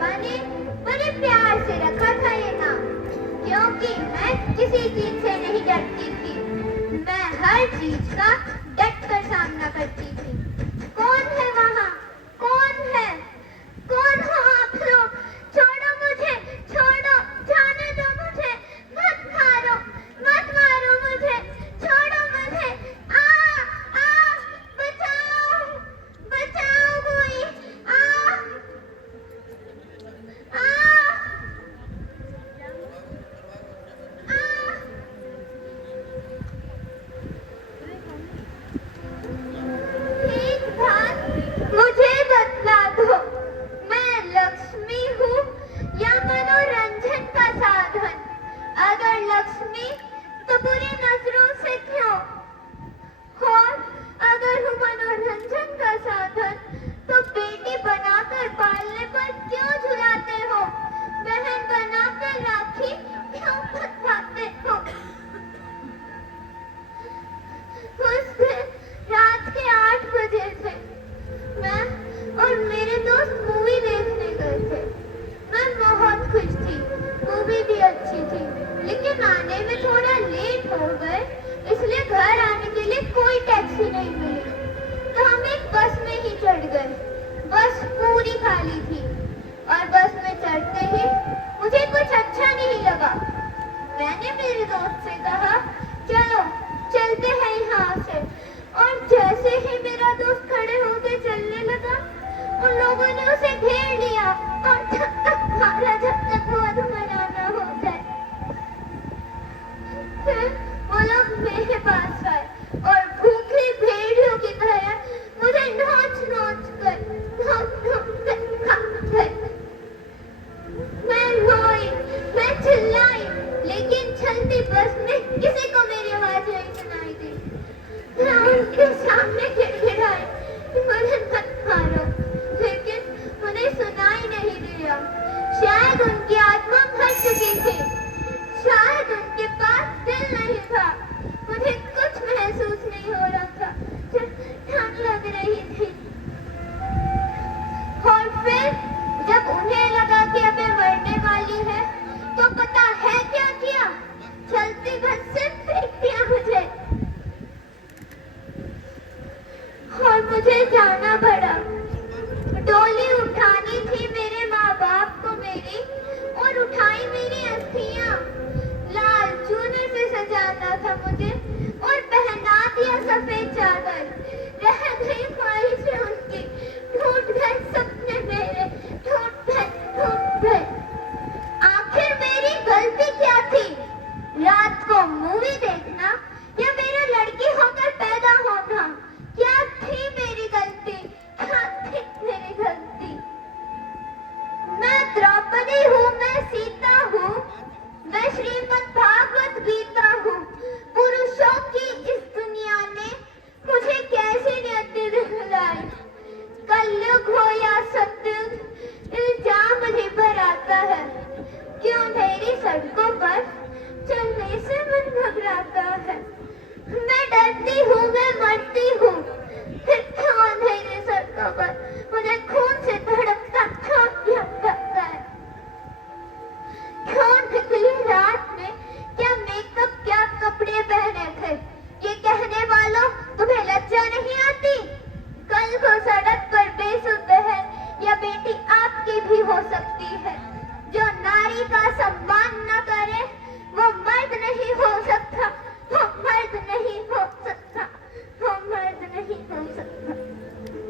पापा ने बड़े प्यार से रखा था ये नाम, क्योंकि मैं किसी चीज से नहीं डरती थी। मैं हर चीज का डट कर सामना करती थी। कौन है वहाँ? कौन है? कौन हो आप लोग? छोड़ो मुझे, छोड़ो, जाने दो मुझे, मत मारो, मत मारो मुझे, छोड़ो मुझे, आ आ बचाओ, बचाओ कोई, आ आ एक बात मुझे बतला दो, मैं लक्ष्मी हूँ या मनोरंजन का साधन? अगर लक्ष्मी तो बुरी नजरों से क्यों, और अगर हूँ मनोरंजन का साधन तो बेटी बनाकर पालने पर क्यों झुलाते हो? बहन बनाकर राखी क्यों बंधवाते हो? उस दिन रात के 8 बजे थे। मैं और मेरे दोस्त मूवी देखने गए थे। मैं बहुत खुश थी, मूवी भी अच्छी थी, लेकिन आने में थोड़ा लेट हो गए, इसलिए घर आने के लिए कोई टैक्सी नहीं मिली, तो हम एक बस में ही चढ़ गए। बस पूरी खाली थी और बस में चढ़ते ही मुझे कुछ अच्छा नहीं लगा। मैंने मेरे दोस्त से कहा, चलो चलते हैं यहाँ से, और जैसे ही मेरा दोस्त खड़े होकर चलने लगा, उन लोगों ने उसे घेर लिया और जब तक मारा जब तक वो अधमरा न हो जाए। फिर वो लोग मेरे पास आए और भूखी भेड़ियों की तरह मुझे नोच नोच कर खा गए। मैं रोई, मैं चिल्लाई, लेकिन चलती बस में किसी को मेरी आवाज नहीं सुनाई दी। मैं उनके सामने गिड़गिड़ाई, मुझे मत मारो, लेकिन उन्हें सुनाई नहीं दिया। शायद उनकी आत्मा मर चुकी थी, शायद उनके पास दिल नहीं था। मुझे कुछ महसूस नहीं हो रहा था, ठंड लग रही थी। और फिर जब उन्हें लगा कि अब मैं मरने वाली है, तो पता है क्या किया? चलती बस से फेंक दिया मुझे और मुझे जाना पड़ा। डोली उठानी थी मेरे माँ बाप को मेरी, और उठाई मेरी अस्थियाँ। लाल चूने से सजाना था मुझे और पहना दिया सफेद चादर। रह गई ख्वाहिशें उनकी, टूट गए सपने मेरे, टूट गए, टूट गए। आखिर मेरी गलती क्या थी? रात को मूवी देखना या मेरा लड़की होकर पैदा होना? क्या थी मेरी गलती? क्या थी मेरी गलती? मैं द्रौपदी हूँ, मैं सीता हूँ, मैं श्रीमती